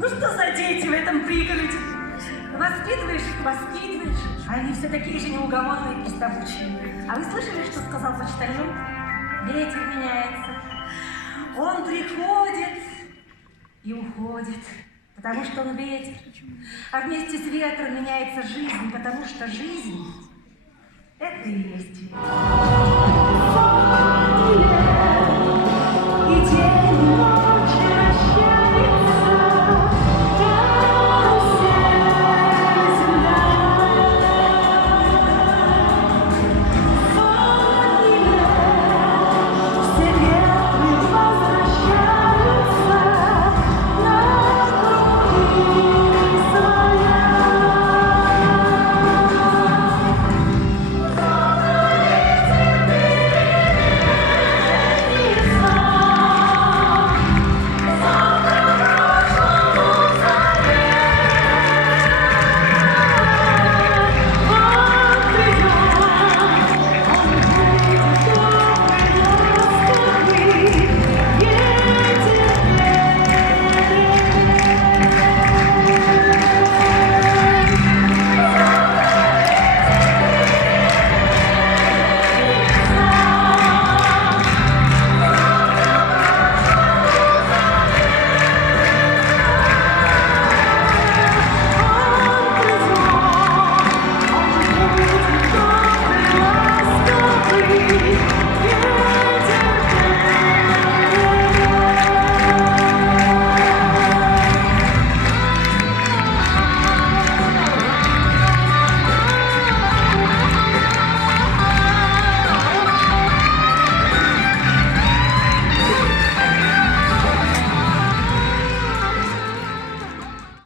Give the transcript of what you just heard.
Ну что за дети в этом пригороде? Воспитываешь, воспитываешь, а они все такие же неугомонные и приставучие. А вы слышали, что сказал почтальон? Ветер меняется. Он приходит и уходит, потому что он ветер. А вместе с ветром меняется жизнь, потому что жизнь — это и есть ветер.